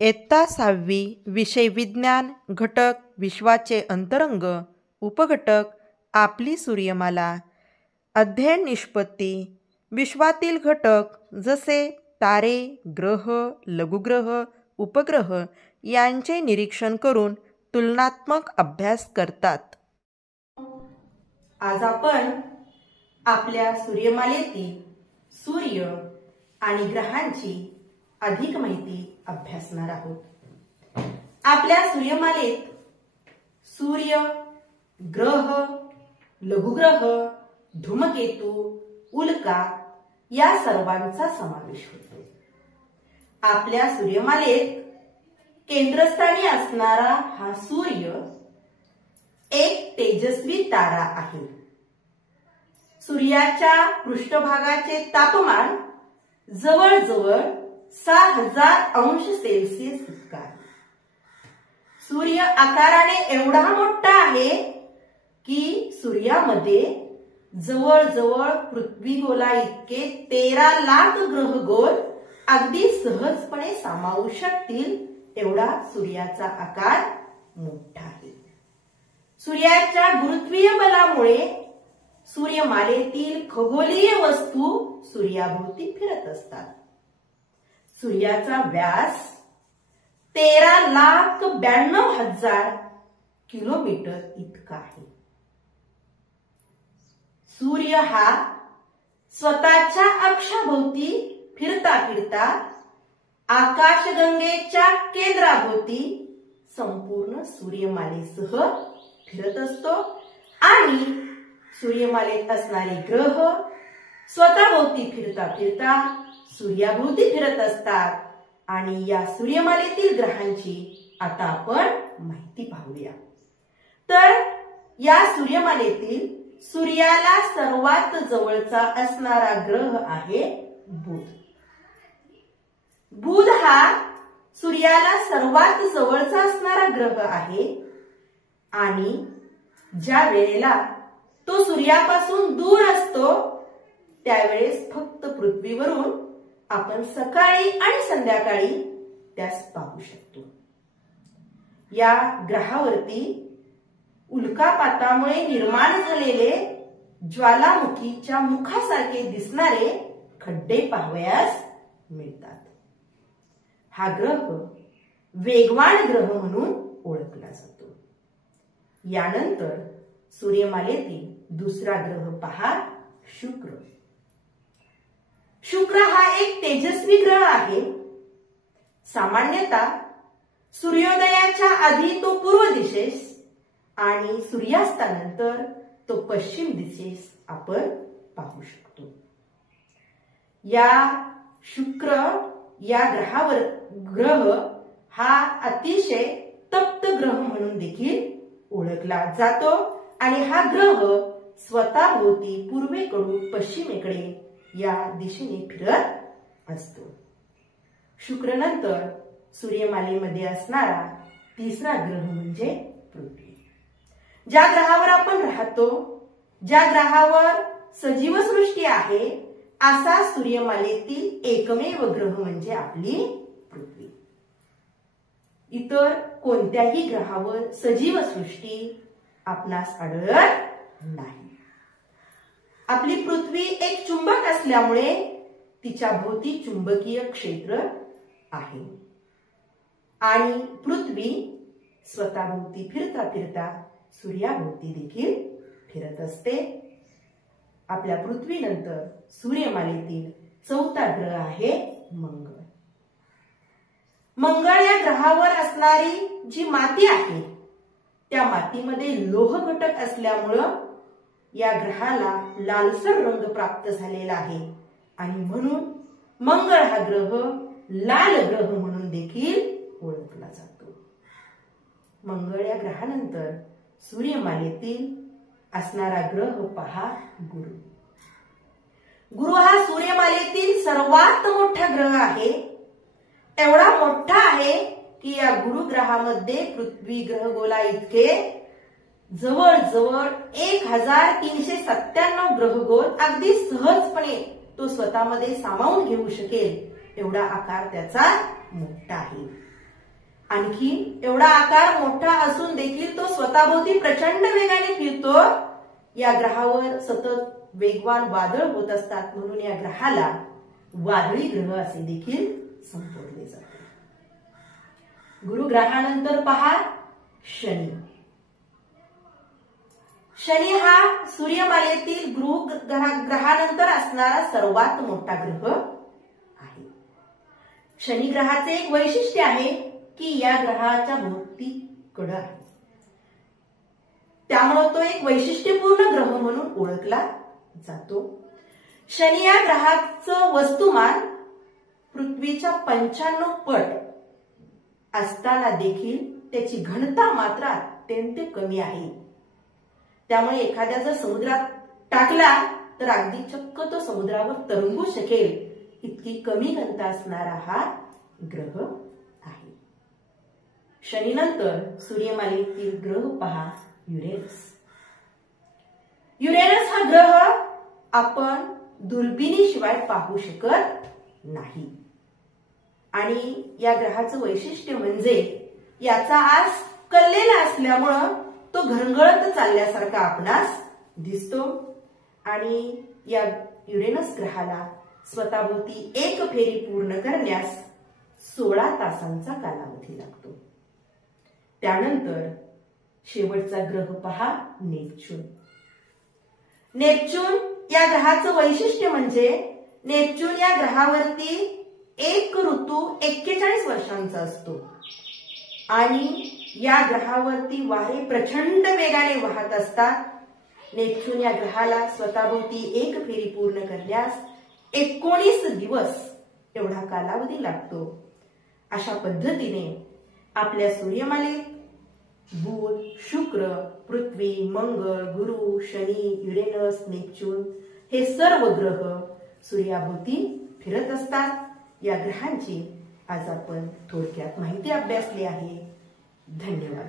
इयत्ता 6वी विषय विज्ञान घटक विश्वाचे अंतरंग उपघटक आपली सूर्यमाला अध्ययन निष्पत्ती विश्वातील घटक जसे तारे, ग्रह, लघुग्रह, उपग्रह यांचे निरीक्षण करून तुलनात्मक अभ्यास करतात. आज आपण आपल्या सूर्यमालेतील सूर्य आणि ग्रहांची अधिक माहिती अभ्यासणार आहोत. आपल्या सूर्यमालेत सूर्य, ग्रह, लघुग्रह, धूमकेतू, उल्का या सर्वांचा समावेश होतो. आपल्या सूर्यमालेत केंद्रस्थानी असणारा हा सूर्य एक तेजस्वी तारा आहे. सूर्याच्या पृष्ठभागाचे तापमान जवळजवळ 6000 अंश सेल्सिअस इतका आहे. सूर्य आकाराने एवढा मोठा आहे की सूर्यामध्ये जवळजवळ पृथ्वी गोला इतके 13 लाख ग्रहगोल अगदी सहजपणे सामावू शकतील एवढा सूर्याचा आकार मोठा आहे. सूर्याच्या गुरुत्वीय बलामुळे सूर्यमालेतील खगोलीय वस्तू सूर्याभोवती फिरत असतात. सूर्याचा व्यास 13,92,000 किलोमीटर इतका आहे. सूर्य हा स्वतःच्या अक्षाभोवती फिरता फिरता आकाशगंगेच्या केंद्राभोवती संपूर्ण सूर्यमालेसह फिरत असतो आणि सूर्यमालेत असणारे ग्रह स्वतःभोवती फिरता फिरता सूर्याभोवती फिरत असतात. आणि या सूर्यमालेतील ग्रहांची आता आपण माहिती पाहूया. तर या सूर्यमालेतील सूर्याला सर्वात जवळचा असणारा ग्रह आहे बुध. बुध हा सूर्याला सर्वात जवळचा असणारा ग्रह आहे आणि ज्या वेळेला तो सूर्यापासून दूर असतो त्यावेळेस फक्त पृथ्वीवरून आपण सकाळी आणि संध्याकाळी त्यास पाहू शकतो. या ग्रहावरती उल्कापातामुळे निर्माण झालेले ज्वालामुखीच्या मुखासारखे दिसणारे खड्डे पाहावयास मिळतात. हा ग्रह वेगवान ग्रह म्हणून ओळखला जातो. यानंतर सूर्यमालेतील दुसरा ग्रह पहा शुक्र. शुक्र हा एक तेजस्वी ग्रह आहे. सामान्यतः सूर्योदयाच्या आधी तो पूर्व दिशेस आणि सूर्यास्तानंतर तो पश्चिम दिशेस आपण पाहू शकतो. या शुक्र या ग्रह हा अतिशय तप्त ग्रह म्हणून देखील ओळखला जातो आणि हा ग्रह स्वतःभोवती पूर्वेकडून पश्चिमेकडे या दिशेने फिरत असतो. शुक्र नंतर सूर्यमालेमध्ये असणारा तिसरा ग्रह म्हणजे पृथ्वी. ज्या ग्रहावर आपण राहतो, ज्या ग्रहावर सजीव सृष्टी आहे असा सूर्यमालेतील एकमेव ग्रह म्हणजे आपली पृथ्वी. इतर कोणत्याही ग्रहावर सजीव सृष्टी आपणास आढळत नाही. आपली पृथ्वी एक चुंबक असल्यामुळे तिच्या भोवती चुंबकीय क्षेत्र आहे आणि पृथ्वी स्वतःभोवती फिरता फिरता सूर्याभोवती देखील फिरत असते. आपल्या पृथ्वीनंतर सूर्यमालेतील चौथा ग्रह आहे मंगळ. मंगळ या ग्रहावर असणारी जी माती आहे त्या मातीमध्ये लोह घटक असल्यामुळं या ग्रहाला लालसर रंग प्राप्त झालेला आहे आणि म्हणून मंगळ हा ग्रह लाल ग्रह म्हणून देखील ओळखला जातो. मंगळ या ग्रहानंतर सूर्यमालेतील असणारा ग्रह पहा गुरु. गुरु हा सूर्यमालेतील सर्वात मोठा ग्रह आहे. एवढा मोठा आहे की या गुरु ग्रहामध्ये पृथ्वी ग्रहगोला इतके जवळजवळ 1397 ग्रहगोल अगदी सहजपणे तो स्वतःमध्ये सामावून घेऊ शकेल एवढा आकार त्याचा मोठा आहे. आणखी एवढा आकार मोठा असून देखील तो स्वतःभोवती प्रचंड वेगाने फिरतो. या ग्रहावर सतत वेगवान वादळ होत असतात, म्हणून या ग्रहाला वादळी ग्रह असे देखील संबोधले जाते. गुरुग्रहानंतर पहा शनी. शनी हा सूर्यमालेतील ग्रहानंतर असणारा सर्वात मोठा ग्रह आहे. शनी ग्रहाचे एक वैशिष्ट्य आहे की या ग्रहाच्या भोवती कड आहे, त्यामुळे तो एक वैशिष्ट्यपूर्ण ग्रह म्हणून ओळखला जातो. शनी या ग्रहाचं वस्तुमान पृथ्वीच्या 95 पट असताना देखील त्याची घनता मात्र अत्यंत कमी आहे. त्यामुळे एखाद्या जर समुद्रात टाकला तर अगदी चक्क तो समुद्रावर तरंगू शकेल इतकी कमी घनता असणारा हा ग्रह आहे. शनीनंतर सूर्यमालेतील ग्रह पहा युरेनस. युरेनस हा ग्रह आपण दुर्बिणीशिवाय पाहू शकत नाही आणि या ग्रहाचं वैशिष्ट्य म्हणजे याचा आस कललेला असल्यामुळं तो घरंगळत चालल्यासारखा आपणास दिसतो आणि या युरेनस ग्रहाला स्वतःभोवती एक फेरी पूर्ण करण्यास 16 तासांचा कालावधी लागतो. त्यानंतर शेवटचा ग्रह पहा नेपच्यून. नेपच्यून या ग्रहाचं वैशिष्ट्य म्हणजे नेपच्यून या ग्रहावरती एक ऋतू 41 वर्षांचा असतो आणि या ग्रहावरती वारे प्रचंड वेगाने वाहत असतात. नेपच्यून या ग्रहाला स्वतःभोवती एक फेरी पूर्ण करण्यास 19 दिवस एवढा कालावधी लागतो. अशा पद्धतीने आपल्या सूर्यमालेत बुध, शुक्र, पृथ्वी, मंगळ, गुरु, शनी, युरेनस, नेपच्यून हे सर्व ग्रह सूर्याभोवती फिरत असतात. या ग्रहांची आज आपण थोडक्यात माहिती अभ्यासली आहे. धन्यवाद.